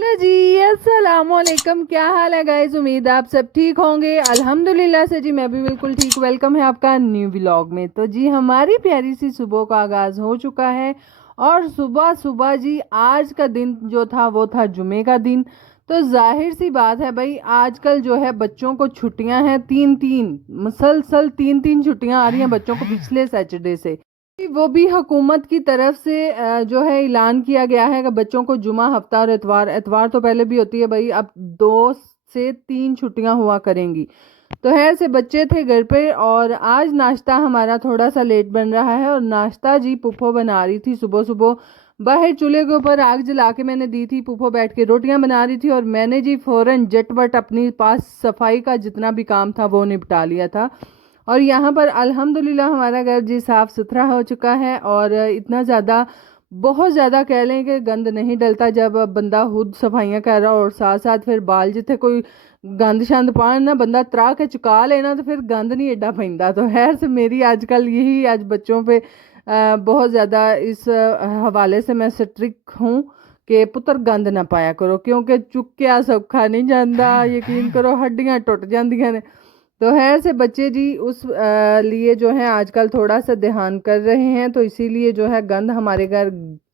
Hello जी, अस्सलाम वालेकुम। क्या हाल है गाइस? उम्मीद है आप सब ठीक होंगे। अल्हम्दुलिल्लाह से जी मैं भी बिल्कुल ठीक। वेलकम है आपका न्यू व्लॉग में। तो जी हमारी प्यारी सी सुबह का आगाज़ हो चुका है और सुबह सुबह जी आज का दिन जो था वो था जुमे का दिन। तो जाहिर सी बात है भाई, आजकल जो है बच्चों को छुट्टियां हैं, तीन तीन मुसलसल तीन तीन छुट्टियां आ रही हैं बच्चों को पिछले सैटरडे से। वो भी हुकूमत की तरफ से जो है ऐलान किया गया है कि बच्चों को जुमा, हफ्ता और एतवार, एतवार तो पहले भी होती है भाई, अब 2 से 3 छुट्टियां हुआ करेंगी। तो है से बच्चे थे घर पे और आज नाश्ता हमारा थोड़ा सा लेट बन रहा है। और नाश्ता जी पुप्पो बना रही थी सुबह सुबह, बाहर चूल्हे के ऊपर आग जला के मैंने दी थी। पुप्पो बैठ के रोटियां बना रही थी और मैंने जी फौरन झटपट अपनी पास सफाई का जितना भी काम था वो निपटा लिया था। और यहाँ पर अल्हम्दुलिल्लाह हमारा घर जी साफ़ सुथरा हो चुका है और इतना ज़्यादा, बहुत ज़्यादा कह लें कि गंद नहीं डलता जब बंदा खुद सफाइयाँ कर रहा हो। और साथ साथ फिर बाल जिथे कोई गंद शंद पान ना बंदा त्रा के चुका लेना तो फिर गंद नहीं एडा पैंदा। तो खैर से मेरी आजकल यही, आज बच्चों पे बहुत ज़्यादा इस हवाले से मैं स्ट्रिक्ट हूँ कि पुत्र गंद ना पाया करो, क्योंकि चुक्या सौखा नहीं जाता। यकीन करो हड्डियाँ टुट जांदियां ने। तो खैर से बच्चे जी उस लिए जो है आजकल थोड़ा सा ध्यान कर रहे हैं, तो इसीलिए जो है गंद हमारे घर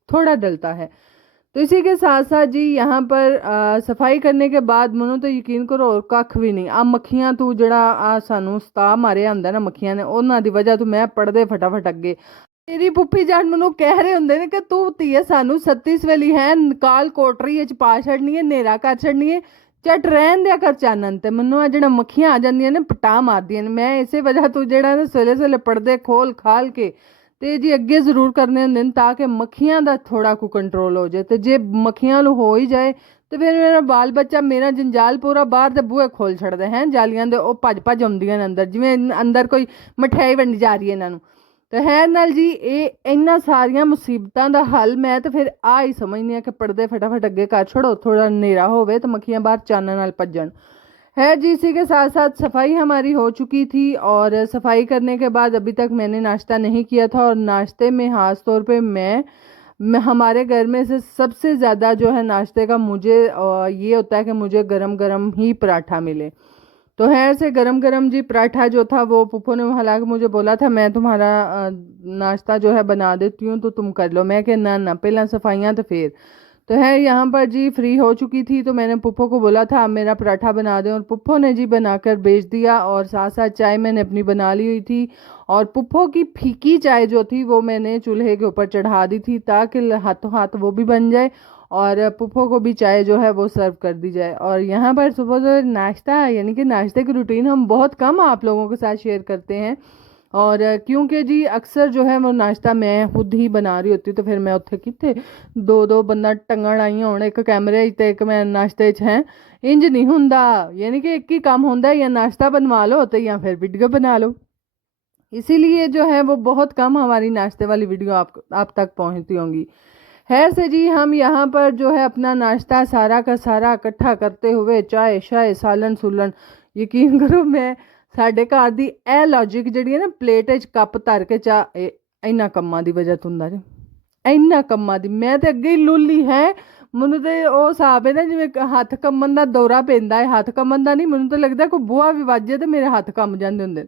थोड़ा डलता है। तो इसी के साथ साथ जी यहाँ पर सफाई करने के बाद मनो तो यकीन करो और कख भी नहीं। आ मक्खियां तू जड़ा आ सानू सता मारे आंदा ना मक्खियां ने, ਉਹਨਾਂ ਦੀ ਵਜ੍ਹਾ ਤੋਂ ਮੈਂ ਪੜਦੇ ਫਟਾਫਟ ਅੱਗੇ। ਮੇਰੀ ਪੁੱਫੀ ਜਾਨ ਮੈਨੂੰ ਕਹਿ ਰਹੇ ਹੁੰਦੇ ਨੇ ਕਿ ਤੂੰ ਧੀਏ ਸਾਨੂੰ 37 ਵੇਲੀ ਹੈ ਕਾਲ ਕੋਟਰੀ ਵਿੱਚ ਪਾ ਛੱਡਣੀ ਹੈ, ਹਨੇਰਾ ਕਰ ਛੱਡਣੀ ਹੈ, ਝਟ ਰਹਿਣ ਦਿਆ ਕਰ ਚਾਨਣ ਤੇ। ਮੈਨੂੰ ਆ ਜਿਹੜਾ ਮੱਖੀਆਂ ਆ ਜਾਂਦੀਆਂ ਨੇ ਪਟਾ ਮਾਰਦੀਆਂ ਨੇ, ਮੈਂ ਇਸੇ ਵਜ੍ਹਾ ਤੋਂ ਜਿਹੜਾ ਨਾ ਸਵੇਲੇ ਸਵੇਲੇ ਪੜਦੇ ਖੋਲ ਖਾਲ ਕੇ ਤੇ ਜੀ ਅੱਗੇ ਜ਼ਰੂਰ ਕਰਨੇ ਹੁੰਦੇ ਨੇ ਤਾਂ ਕਿ ਮੱਖੀਆਂ ਦਾ ਥੋੜਾ ਕੁ ਕੰਟਰੋਲ ਹੋ ਜਾਏ। ਤੇ ਜੇ ਮੱਖੀਆਂ ਨੂੰ ਹੋ ਹੀ ਜਾਏ ਤੇ ਫਿਰ ਮੇਰਾ ਬਾਲ ਬੱਚਾ, ਮੇਰਾ ਜੰਜਾਲ ਪੂਰਾ ਬਾਹਰ ਦੇ ਬੂਹੇ ਖੋਲ ਛੱਡਦੇ ਹੈ ਜਾਲੀਆਂ ਦੇ, ਉਹ ਭੱਜ ਭੱਜ ਆਉਂਦੀਆਂ ਨੇ ਅੰਦਰ ਜਿਵੇਂ ਅੰਦਰ ਕੋਈ ਮਠਿਆਈ ਵੰਡੀ ਜਾ ਰਹੀ ਹੈ ਇਹਨਾਂ ਨੂੰ। ਤੇ ਹੈ ਨਾਲ ਜੀ ਇਹ ਇਹਨਾਂ ਸਾਰੀਆਂ ਮੁਸੀਬਤਾਂ ਦਾ ਹੱਲ ਮੈਂ ਤਾਂ ਫਿਰ ਆ ਹੀ ਸਮਝਨੀ ਆ ਕਿ ਪਰਦੇ ਫਟਾਫਟ ਅੱਗੇ ਕਰ ਛੋੜੋ, ਥੋੜਾ ਹਨੇਰਾ ਹੋਵੇ तो मक्खियां बाहर चानन नाल भज्जन। है जी इसी के साथ साथ सफाई हमारी हो चुकी थी और सफाई करने के बाद अभी तक मैंने नाश्ता नहीं किया था। और नाश्ते में खास तौर पे मैं हमारे घर में से सबसे ज़्यादा जो है नाश्ते का मुझे ये होता है कि मुझे गरम गरम ही पराठा मिले। तो खैर से गरम गरम जी पराठा जो था वो पुप्पो ने हालांकि मुझे बोला था मैं तुम्हारा नाश्ता जो है बना देती हूँ तो तुम कर लो। मैं कि ना ना पहला सफाइयाँ तो फिर। तो है यहाँ पर जी फ्री हो चुकी थी तो मैंने पुप्पो को बोला था आप मेरा पराठा बना दें और पुप्पो ने जी बनाकर बेच दिया। और साथ साथ चाय मैंने अपनी बना ली हुई थी और पुप्पो की फीकी चाय जो थी वो मैंने चूल्हे के ऊपर चढ़ा दी थी ताकि हाथों हाथ वो भी बन जाए और पुप्पो को भी चाय जो है वो सर्व कर दी जाए। और यहाँ पर सुबह जो नाश्ता यानी कि नाश्ते की रूटीन हम बहुत कम आप लोगों के साथ शेयर करते हैं। और क्योंकि जी अक्सर जो है वो नाश्ता मैं खुद ही बना रही होती तो फिर मैं उत्थे किथे दो दो बंदा टंगण आई होण एक कैमरे ते एक मैं नाश्ते च हैं, इंज नहीं हुंदा। यानी कि एक ही काम होंदा है, या नाश्ता बनवा लो तो या फिर वीडियो बना लो। इसीलिए जो है वो बहुत कम हमारी नाश्ते वाली वीडियो आप तक पहुंचती होंगी। खैर से जी हम यहाँ पर जो है अपना नाश्ता सारा का सारा इकट्ठा करते हुए चाय शाय सालन सुलन, यकीन करो मैं ਸਾਡੇ ਘਰ ਦੀ ਇਹ ਲੌਜਿਕ ਜਿਹੜੀ ਹੈ ਨਾ ਪਲੇਟ 'ਚ ਕੱਪ ਧਰ ਕੇ ਚਾਹ ਇਹਨਾਂ ਕੰਮਾਂ ਦੀ ਵਜ੍ਹਾ ਤੋਂ ਹੁੰਦਾ ਜੀ, ਇੰਨਾ ਕੰਮਾਂ ਦੀ। ਮੈਂ ਤੇ ਅੱਗੇ ਹੀ ਲੁੱਲੀ ਹੈ, ਮੈਨੂੰ ਤੇ ਉਹ ਹਿਸਾਬ ਹੈ ਨਾ ਜਿਵੇਂ ਹੱਥ ਕੰਮਣ ਦਾ ਦੌਰਾ ਪੈਂਦਾ ਹੈ। ਹੱਥ ਕੰਮਣ ਦਾ नहीं, ਮੈਨੂੰ ਤਾਂ लगता कोई बुआ भी वाजे तो मेरे हाथ कम जाते होंगे।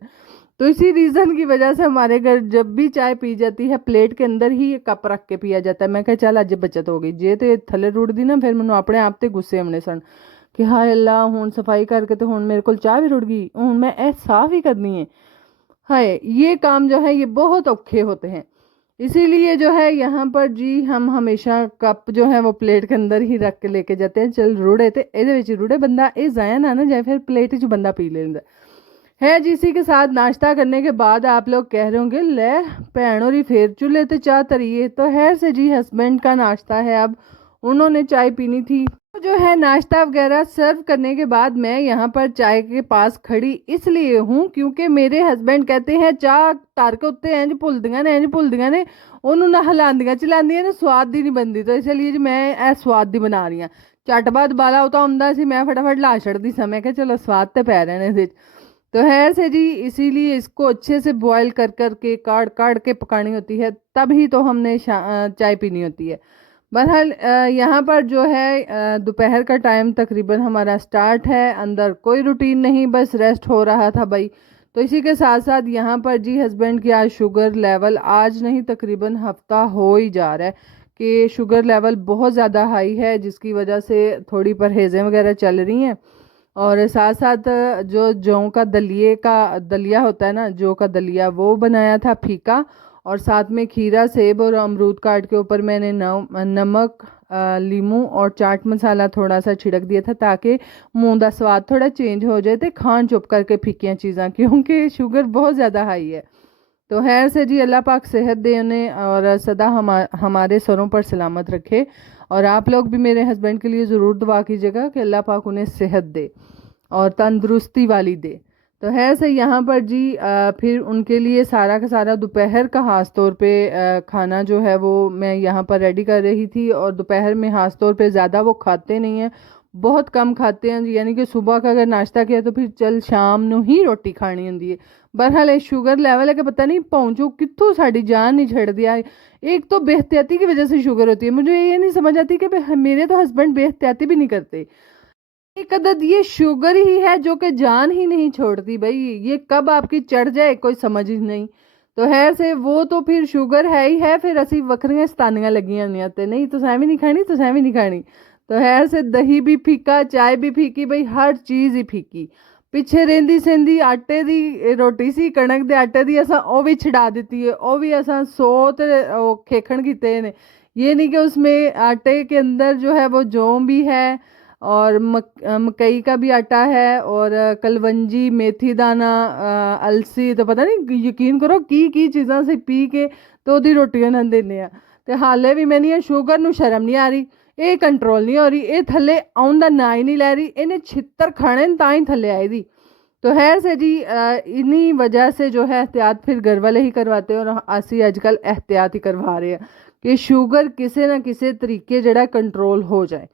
तो इसी रीज़न की वजह से हमारे घर जब भी चाय पी जाती है प्लेट के अंदर ही ये कप रख के पिया जाता है। मैं कहा चल अज बचत हो गई, जे तो थले रुड़दी ना फिर मैंने अपने आप से गुस्से आने सन कि हाय अल्लाह हुण सफाई करके तो हुण मेरे को चाह भी रुड़ गई, हुण मैं ए साफ ही करनी है। हाय ये काम जो है ये बहुत औखे होते हैं। इसीलिए जो है यहाँ पर जी हम हमेशा कप जो है वो प्लेट के अंदर ही रख के लेके जाते हैं। चल रुड़े तो ये रुड़े बंदा ये जाया ना जाए फिर प्लेट च बंदा पी लेंदा है जी। इसी के साथ नाश्ता करने के बाद आप लोग कह रहे होंगे ले भैन और फिर चूल्हे तो चाह तरिए। तो है से जी हस्बैंड का नाश्ता है, अब उन्होंने चाय पीनी थी। तो जो है नाश्ता वगैरह सर्व करने के बाद मैं यहाँ पर चाय के पास खड़ी इसलिए हूँ क्योंकि मेरे हस्बैंड कहते हैं चाह तार के उत्ते इंज भुलदियां ने इंज भुलदियां ने ਉਹਨੂੰ ਨਾ ਹਿਲਾਉਂਦੀਆਂ ਚਲਾਉਂਦੀਆਂ ਨੇ ਸਵਾਦ ਦੀ ਨਹੀਂ ਬਣਦੀ। तो इसलिए जी मैं ਇਹ ਸਵਾਦ ਦੀ ਬਣਾ ਰਹੀ ਹਾਂ। ਝਟ ਬਾਅਦ ਬਾਲਾ ਉਹ ਤਾਂ ਹੁੰਦਾ ਸੀ मैं फटाफट ला ਛੱਡਦੀ ਸਾਂ, मैं ਕਿਹਾ चलो स्वाद तो पै रहे हैं। तो है से जी इसीलिए इसको अच्छे से बॉयल कर कर के काट काट के पकानी होती है, तभी तो हमने चाय पीनी होती है। बहरहाल यहाँ पर जो है दोपहर का टाइम तकरीबन हमारा स्टार्ट है। अंदर कोई रूटीन नहीं, बस रेस्ट हो रहा था भाई। तो इसी के साथ साथ यहाँ पर जी हस्बैंड की आज शुगर लेवल, आज नहीं तकरीबन हफ्ता हो ही जा रहा है कि शुगर लेवल बहुत ज़्यादा हाई है, जिसकी वजह से थोड़ी परहेज़ें वगैरह चल रही हैं। और साथ साथ जो जौ का दलिया होता है ना, जौ का दलिया, वो बनाया था फीका। और साथ में खीरा, सेब और अमरूद काट के ऊपर मैंने नमक, लीमू और चाट मसाला थोड़ा सा छिड़क दिया था, ताकि मुंह का स्वाद थोड़ा चेंज हो जाए तो खान चुप करके फीकियां चीज़ां, क्योंकि शुगर बहुत ज़्यादा हाई है। तो खैर से जी, अल्लाह पाक सेहत दे उन्हें और सदा हमारे सरों पर सलामत रखे। और आप लोग भी मेरे हस्बैंड के लिए ज़रूर दुआ कीजिएगा कि अल्लाह पाक उन्हें सेहत दे और तंदुरुस्ती वाली दे। तो है से यहाँ पर जी फिर उनके लिए सारा का सारा दोपहर का खास तौर पे खाना जो है वो मैं यहाँ पर रेडी कर रही थी। और दोपहर में खास तौर पे ज़्यादा वो खाते नहीं हैं, बहुत कम खाते हैं। यानी कि सुबह का अगर नाश्ता किया तो फिर चल शाम ਨੂੰ ही रोटी खानी होंगी है। बहरहाल ये शुगर लेवल है कि पता नहीं पहुँचो कितों साड़ी जान नहीं छड़ दिया। एक तो बेहतियाती की वजह से शुगर होती है, मुझे ये नहीं समझ आती कि मेरे तो हस्बैंड बेहतियाती भी नहीं करते। एक अदद ये शुगर ही है जो कि जान ही नहीं छोड़ती भाई, ये कब आपकी चढ़ जाए कोई समझ ही नहीं। तो है से वो तो फिर शुगर है ही है, फिर असी वखरियां सतानियां लगियां होंदियां ते नहीं तुसें भी नहीं खानी, तुसें भी नहीं खानी। तो है से दही भी फीका, चाय भी फीकी, भाई हर चीज़ ही फीकी। पिछे रेंदी सेंदी आटे दी रोटी सी, कणक दे आटे दी, असां ओ भी छिड़ा दी है, ओ भी असां सौ ते खेखण कीते ने। ये नहीं कि उसमें आटे के अंदर जो है वो जौ भी है और मकई का भी आटा है और कलवंजी, मेथी दाना, अलसी, तो पता नहीं यकीन करो की चीज़ां से पी के तो ओदी रोटियां ना देने आ। ते हाले भी मैंने ये शुगर नु शर्म नहीं आ रही, ये कंट्रोल नहीं हो रही, ये थल्ले आउन दा ना ही नहीं लै रही, इन्हें छित्तर खाने न तां ही थल्ले आई दी। तो खैर से जी इन्हीं वजह से जो है एहतियात फिर घर वाले ही करवाते हैं, और असी अजकल एहतियात ही करवा रहे हैं कि शुगर किसी ना किसी तरीके जड़ा कंट्रोल हो जाए।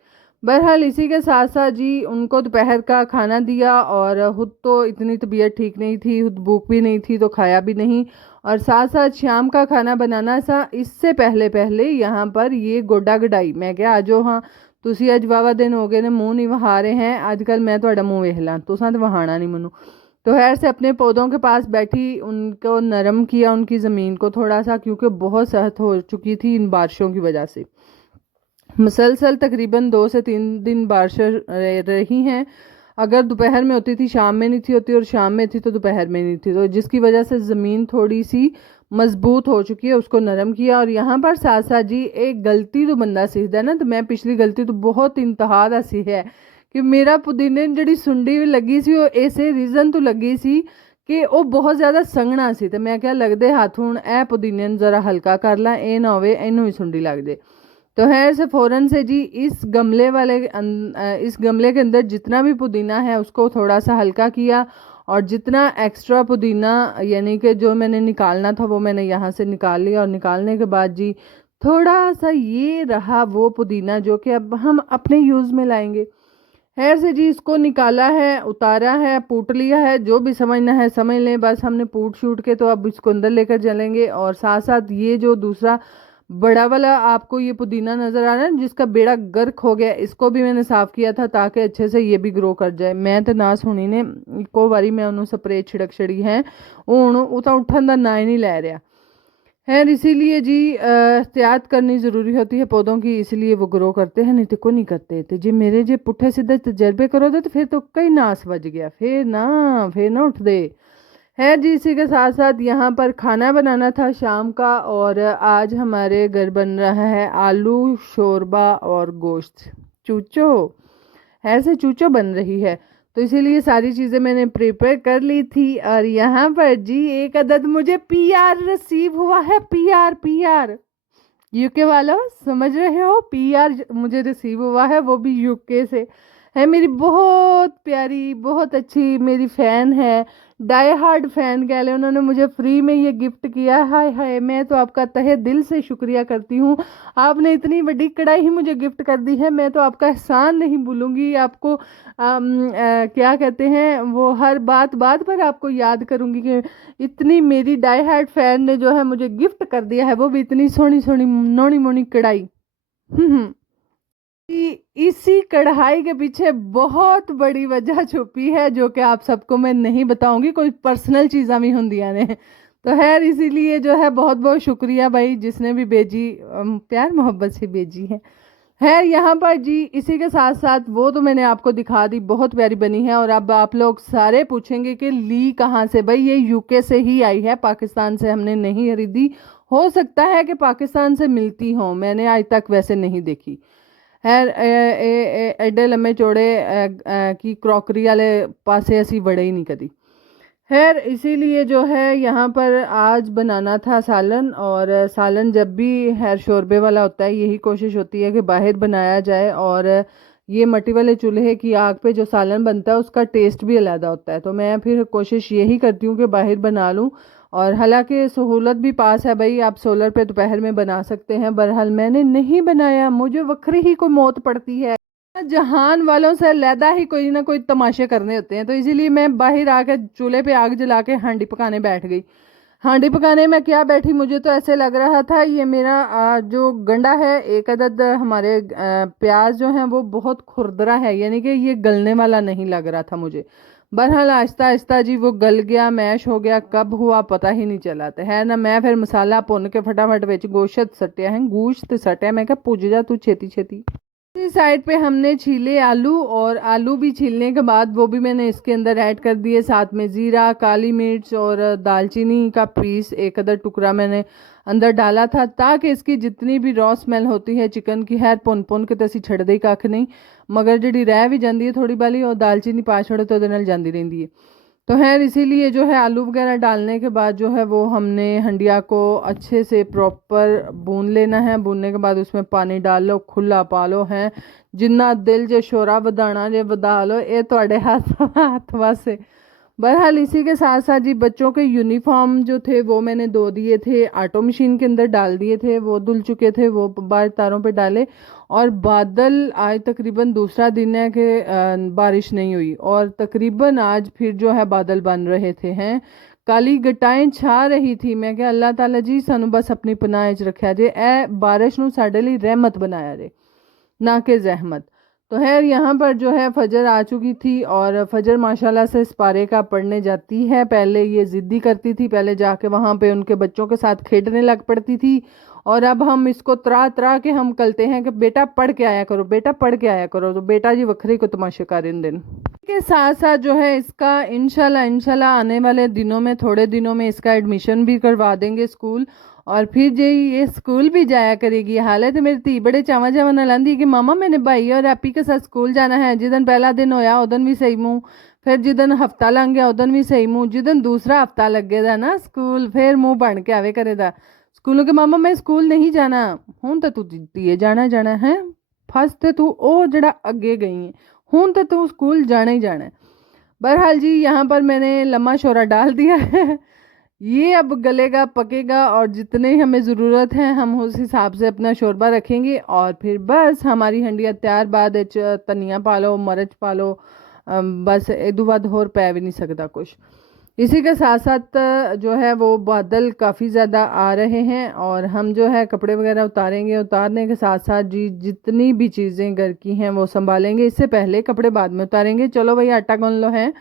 बहरहाल इसी के साथ साथ जी उनको दोपहर का खाना दिया, और खुद तो इतनी तबीयत ठीक नहीं थी, खुद भूख भी नहीं थी तो खाया भी नहीं। और साथ साथ शाम का खाना बनाना सा, इससे पहले पहले यहाँ पर ये गोडा गडाई, मैं क्या आजो हाँ तुसी अज वावा दिन हो गए ने मुँह नहीं वहा रहे हैं, आजकल मैं थोड़ा मुँह वेख ला, तुसा तो वहाना नहीं मनु। तो खैर से अपने पौधों के पास बैठी, उनको नरम किया, उनकी ज़मीन को थोड़ा सा, क्योंकि बहुत सख्त हो चुकी थी इन बारिशों की वजह से। मुसलसल तकरीबन 2 से 3 दिन बारिशें रही हैं। अगर दोपहर में होती थी शाम में नहीं थी होती, और शाम में थी तो दोपहर में नहीं थी, तो जिसकी वजह से ज़मीन थोड़ी सी मजबूत हो चुकी है, उसको नरम किया। और यहाँ पर साथ साथ जी एक गलती तो बंदा सीखता है ना, तो मैं पिछली गलती तो बहुत इंतहा दा सी है कि मेरा पुदीने जी सुंडी लगी सी, वो ऐसे रीज़न तो लगी सी कि वो बहुत ज़्यादा संघना सी, तो मैं क्या लगदे हत्थ हुण ए पुदीने ज़रा हल्का कर ला, ये ना होवे इनू ही सुंडी लग जाए। तो खैर से फ़ौरन से जी इस गमले के अंदर जितना भी पुदीना है उसको थोड़ा सा हल्का किया, और जितना एक्स्ट्रा पुदीना यानी कि जो मैंने निकालना था वो मैंने यहाँ से निकाल लिया। और निकालने के बाद जी थोड़ा सा ये रहा वो पुदीना जो कि अब हम अपने यूज़ में लाएंगे। खैर से जी इसको निकाला है, उतारा है, पूट लिया है, जो भी समझना है समझ लें, बस हमने पूट शूट के तो अब इसको अंदर लेकर चलेंगे। और साथ साथ ये जो दूसरा बड़ा वाला आपको ये पुदीना नज़र आ रहा है जिसका बेड़ा गर्क हो गया, इसको भी मैंने साफ़ किया था ताकि अच्छे से ये भी ग्रो कर जाए। मैं तो ना सुनी ने इको बारी मैं उन्होंने स्प्रे छिड़क छड़ी है, वो तो उठन का ना ही नहीं लै रहा है। इसीलिए जी एहतियात करनी ज़रूरी होती है पौधों की, इसलिए वो ग्रो करते हैं, नहीं तो को नहीं करते। तो जी मेरे जे पुट्ठे सीधे तजर्बे करोगे तो फिर तो कई नास बज गया, फिर ना उठ दे। है जी इसी के साथ साथ यहाँ पर खाना बनाना था शाम का, और आज हमारे घर बन रहा है आलू शोरबा और गोश्त चूचो, ऐसे चूचो बन रही है। तो इसीलिए सारी चीज़ें मैंने प्रिपेयर कर ली थी। और यहाँ पर जी एक अदद मुझे पीआर रिसीव हुआ है, पीआर यूके वालों समझ रहे हो, पीआर मुझे रिसीव हुआ है, वो भी यूके से है। मेरी बहुत प्यारी बहुत अच्छी मेरी फ़ैन है, डाई हार्ड फ़ैन कह लें, उन्होंने मुझे फ्री में ये गिफ्ट किया। हाय हाय, मैं तो आपका तहे दिल से शुक्रिया करती हूँ, आपने इतनी बड़ी कढ़ाई ही मुझे गिफ्ट कर दी है, मैं तो आपका एहसान नहीं भूलूंगी। आपको क्या कहते हैं वो, हर बात बात पर आपको याद करूँगी कि इतनी मेरी डाई हार्ड फ़ैन ने जो है मुझे गिफ्ट कर दिया है, वो भी इतनी सोहनी सोहनी नोनी मोनी कढ़ाई। इसी कढ़ाई के पीछे बहुत बड़ी वजह छुपी है जो कि आप सबको मैं नहीं बताऊंगी, कोई पर्सनल चीज़ां भी होंदियां ने। तो खैर इसीलिए जो है बहुत बहुत शुक्रिया भाई जिसने भी भेजी, प्यार मोहब्बत से भेजी है। खैर यहाँ पर जी इसी के साथ साथ वो तो मैंने आपको दिखा दी, बहुत प्यारी बनी है। और अब आप लोग सारे पूछेंगे कि ली कहाँ से, भाई ये यूके से ही आई है, पाकिस्तान से हमने नहीं खरीदी। हो सकता है कि पाकिस्तान से मिलती हो, मैंने आज तक वैसे नहीं देखी। खैर एडे लम्बे चौड़े की क्रॉकरी वाले पासे असी बड़े ही नहीं कदी। खैर इसीलिए जो है यहाँ पर आज बनाना था सालन। और सालन जब भी है शोरबे वाला होता है यही कोशिश होती है कि बाहर बनाया जाए। और ये मट्टी वाले चूल्हे की आग पे जो सालन बनता है उसका टेस्ट भी अलग होता है, तो मैं फिर कोशिश यही करती हूँ कि बाहर बना लूँ। और हालांकि सहूलत भी पास है भाई, आप सोलर पे दोपहर में बना सकते हैं। बहरहाल मैंने नहीं बनाया, मुझे वक्री ही को मौत पड़ती है। जहान वालों से लैदा ही कोई ना कोई तमाशे करने होते हैं, तो इसीलिए मैं बाहर आके चूल्हे पे आग जला के हांडी पकाने बैठ गई। हांडी पकाने में क्या बैठी, मुझे तो ऐसे लग रहा था ये मेरा जो गंडा है, एक अदद हमारे प्याज जो हैं वो बहुत खुरदरा है, यानी कि ये गलने वाला नहीं लग रहा था मुझे। बहरहाल आहिस्ता आहिस्ता जी वो गल गया, मैश हो गया, कब हुआ पता ही नहीं चला। तो है ना, मैं फिर मसाला भुन के फटाफट विच गोश्त सट्टिया है, गोश्त सट्टिया, मैं क्या पुज जा तू छेती छेती। इस साइड पे हमने छीले आलू, और आलू भी छीलने के बाद वो भी मैंने इसके अंदर ऐड कर दिए, साथ में ज़ीरा, काली मिर्च और दालचीनी का पीस एक अदर टुकड़ा मैंने अंदर डाला था, ताकि इसकी जितनी भी रॉ स्मेल होती है चिकन की, है पुन पुन के तसी छड़ दे कख नहीं, मगर जी रह भी जाती है थोड़ी बाली, और दालचीनी पा छड़ो तो जाती रहती है। तो खैर इसीलिए जो है आलू वगैरह डालने के बाद जो है वो हमने हंडिया को अच्छे से प्रॉपर भून लेना है। भूनने के बाद उसमें पानी डाल लो, खुला पा लो, है जिन्ना दिल जे शोरा वधाना जे वधा लो, ये थोड़े हाथ वासे। बहरहाल इसी के साथ साथ जी बच्चों के यूनिफॉर्म जो थे वो मैंने धो दिए थे, ऑटो मशीन के अंदर डाल दिए थे, वो धुल चुके थे, वो बाहर तारों पे डाले। और बादल आज तकरीबन दूसरा दिन है कि बारिश नहीं हुई, और तकरीबन आज फिर जो है बादल बन रहे थे, हैं काली गटाएं छा रही थी। मैं क्या अल्लाह ताला जी सानू बस अपनी पनाह च रखा जे, ए बारिश नू साडे लिए रहमत बनाया जे, ना कि जहमत। तो खैर यहाँ पर जो है फजर आ चुकी थी, और फजर माशाल्लाह से इस पारे का पढ़ने जाती है। पहले ये ज़िद्दी करती थी, पहले जाके वहाँ पे उनके बच्चों के साथ खेलने लग पड़ती थी, और अब हम इसको त्रा त्रा के हम कलते हैं कि बेटा पढ़ के आया करो, बेटा पढ़ के आया करो। तो बेटा जी वखरी को तमाशे कर इन दिन के साथ साथ जो है इसका इंशाल्लाह इंशाल्लाह आने वाले दिनों में, थोड़े दिनों में इसका एडमिशन भी करवा देंगे स्कूल, और फिर जे ये स्कूल भी जाया करेगी। हालत मेरी धी बड़े चावा चावा न लांदी कि मामा मैंने भाई और हैप्पी के साथ स्कूल जाना है। जिदन पहला दिन होया उदन भी सही मुँह, फिर जिदन हफ्ता लंघ गया उदन भी सही मुँह, जिदन दूसरा हफ्ता लगेगा ना स्कूल फिर मुँह बन के आवे करेगा स्कूलों के, मामा मैं स्कूल नहीं जाना। हूँ तो तू धीए जाना जाना है, फस ते तू ओ जड़ा अगे गई है, हूँ तो तू स्कूल जाना ही जाना है। बहरहाल जी यहाँ पर मैंने लम्मा शोरा डाल दिया है। ये अब गलेगा पकेगा, और जितने हमें ज़रूरत है हम उस हिसाब से अपना शोरबा रखेंगे, और फिर बस हमारी हंडिया तैयार। बाद धनिया पा लो, मरच पा लो, बस इदू बाद होर पै भी नहीं सकता कुछ। इसी के साथ साथ जो है वो बादल काफ़ी ज़्यादा आ रहे हैं, और हम जो है कपड़े वगैरह उतारेंगे। उतारने के साथ साथ जी जितनी भी चीज़ें घर की हैं वो संभालेंगे, इससे पहले कपड़े बाद में उतारेंगे। चलो भाई आटा गूंद लो, है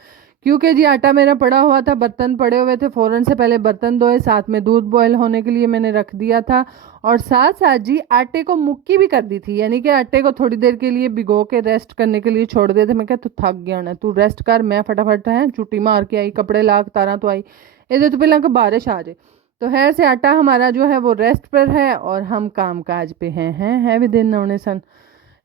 क्योंकि जी आटा मेरा पड़ा हुआ था, बर्तन पड़े हुए थे, फ़ौरन से पहले बर्तन धोए, साथ में दूध बॉयल होने के लिए मैंने रख दिया था, और साथ साथ जी आटे को मुक्की भी कर दी थी, यानी कि आटे को थोड़ी देर के लिए भिगो के रेस्ट करने के लिए छोड़ देते। मैं क्या तू थक गया ना, तू रेस्ट कर, मैं फटाफट है छुट्टी मार के आई, कपड़े लाग तारा तो आई, इधर तो पहले बारिश आ जाए। तो खैर से आटा हमारा जो है वो रेस्ट पर है, और हम काम काज पे हैं है भी दिन होने सन।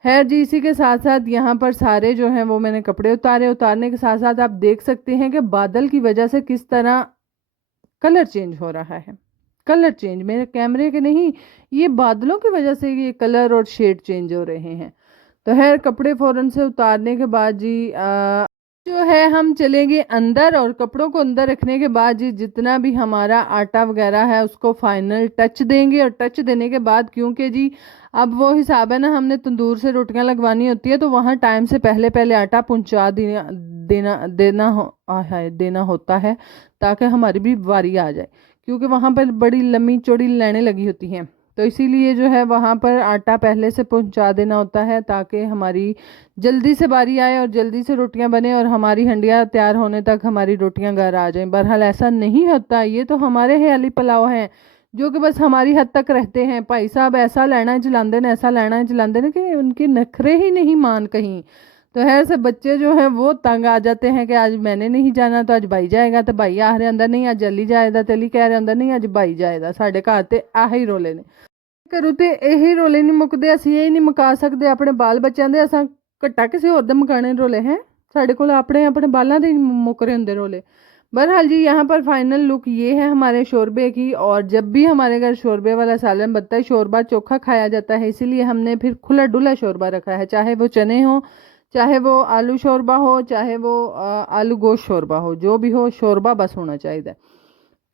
खैर जी इसी के साथ साथ यहाँ पर सारे जो हैं वो मैंने कपड़े उतारे। उतारने के साथ साथ आप देख सकते हैं कि बादल की वजह से किस तरह कलर चेंज हो रहा है। कलर चेंज मेरे कैमरे के नहीं, ये बादलों की वजह से ये कलर और शेड चेंज हो रहे हैं। तो खैर कपड़े फ़ौरन से उतारने के बाद जी जो है हम चलेंगे अंदर, और कपड़ों को अंदर रखने के बाद जी जितना भी हमारा आटा वगैरह है उसको फाइनल टच देंगे। और टच देने के बाद, क्योंकि जी अब वो हिसाब है ना, हमने तंदूर से रोटियां लगवानी होती है, तो वहाँ टाइम से पहले पहले आटा पहुँचा देना होता है, ताकि हमारी भी बारी आ जाए, क्योंकि वहाँ पर बड़ी लंबी चौड़ी लाइनें लगी होती हैं। तो इसीलिए जो है वहाँ पर आटा पहले से पहुँचा देना होता है ताकि हमारी जल्दी से बारी आए और जल्दी से रोटियां बने और हमारी हंडिया तैयार होने तक हमारी रोटियां घर आ जाएं। बहरहाल ऐसा नहीं होता, ये तो हमारे ख्याली पुलाव हैं जो कि बस हमारी हद तक रहते हैं। भाई साहब ऐसा लेना है जलांदे ने, ऐसा लेना है जलांदे ने, कि उनके नखरे ही नहीं मान कहीं। तो है से बच्चे जो हैं वो तंग आ जाते हैं कि आज मैंने नहीं जाना तो आज भाई जाएगा, तो भाई आ रहे अंदर नहीं आज अली जाएगा, तो अली कह रहे अंदर नहीं आज भाई जाएगा। साढ़े घर ते आही रोले ने करूँ तो यही रोले नहीं मुकते, ਅਸੀਂ ਇਹ नहीं मुका सकते अपने बाल बच्चों ਦੇ। असा घट्टा किसी होर दे मकाने रोले हैं, साढ़े को अपने अपने बालों के मुक रहे होंगे रोले। बहरहाल जी यहाँ पर फाइनल लुक ये है हमारे शोरबे की। और जब भी हमारे घर शोरबे वाला सालन बनता है, शोरबा चोखा खाया जाता है, इसीलिए हमने फिर खुला डुला शोरबा रखा है। चाहे वो चने हो, चाहे वो आलू शोरबा हो, चाहे वो आलू गोश्त शोरबा हो, जो भी हो शोरबा बस होना चाहिए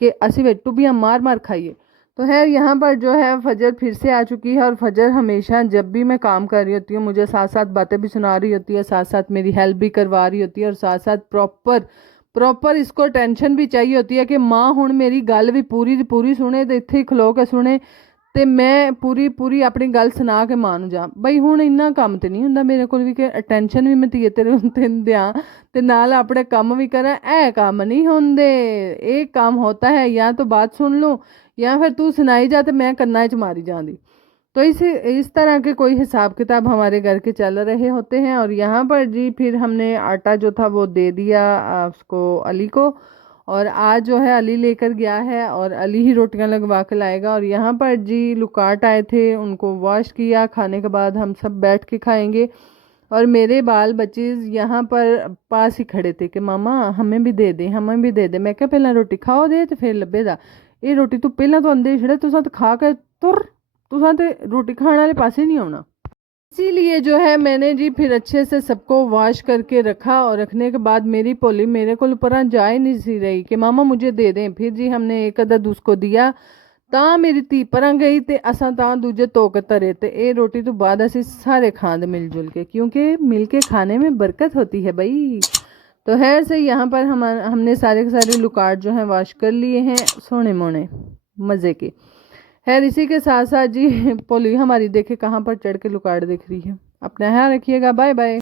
कि असी वेटू भी हम मार मार खाइए। तो है यहाँ पर जो है फजर फिर से आ चुकी है। और फजर हमेशा जब भी मैं काम कर रही होती हूँ मुझे साथ साथ बातें भी सुना रही होती है, साथ साथ मेरी हेल्प भी करवा रही होती है, और साथ साथ प्रॉपर प्रॉपर इसको टेंशन भी चाहिए होती है कि माँ हुण मेरी गल भी पूरी दी पूरी सुने, तो इत्थे ही खलो के सुने, तो मैं पूरी पूरी अपनी गल सुना के मां नूं जा। बई हुण इन्ना काम तो नहीं हुंदा मेरे कोल भी कि टेंशन भी मैं धीए तेरे तैनूं दियां ते नाल अपने काम भी करां। ऐ काम नहीं होंदे, एक काम होता है या तो बात सुन लूँ या फिर तू सुनाई जा तो मैं कन्ना च मारी जांदी। तो इस तरह के कोई हिसाब किताब हमारे घर के चल रहे होते हैं। और यहाँ पर जी फिर हमने आटा जो था वो दे दिया उसको अली को, और आज जो है अली लेकर गया है और अली ही रोटियां लगवा के लाएगा। और यहाँ पर जी लुकाट आए थे, उनको वॉश किया, खाने के बाद हम सब बैठ के खाएंगे। और मेरे बाल बच्चे यहाँ पर पास ही खड़े थे कि मामा हमें भी दे दे, हमें भी दे दे। मैं क्या पहला रोटी खाओ दे तो फिर लभेगा ये रोटी, तू पहला तो अंदर छड़े तुसा तो खा के तुर, तुसा तो रोटी खाने वाले पास ही नहीं आना। इसीलिए जो है मैंने जी फिर अच्छे से सबको वॉश करके रखा, और रखने के बाद मेरी पोली मेरे को ऊपर जा ही नहीं सी रही कि मामा मुझे दे दें। फिर जी हमने एक अदद उसको दिया, ਤਾਂ मेरी धी पर गई तो असा ਤਾਂ दूजे तोक तरे, तो ये रोटी तो बाद असी सारे खांद मिलजुल के, क्योंकि मिल के खाने में बरकत होती है भाई। तो है से यहाँ पर हमने सारे के सारे लुकाट जो हैं वॉश कर लिए हैं, सोने मोने मज़े के। खैर इसी के साथ साथ जी पोली हमारी देखे कहाँ पर चढ़ के लुकाट देख रही है। अपना ख्याल रखिएगा, बाय बाय।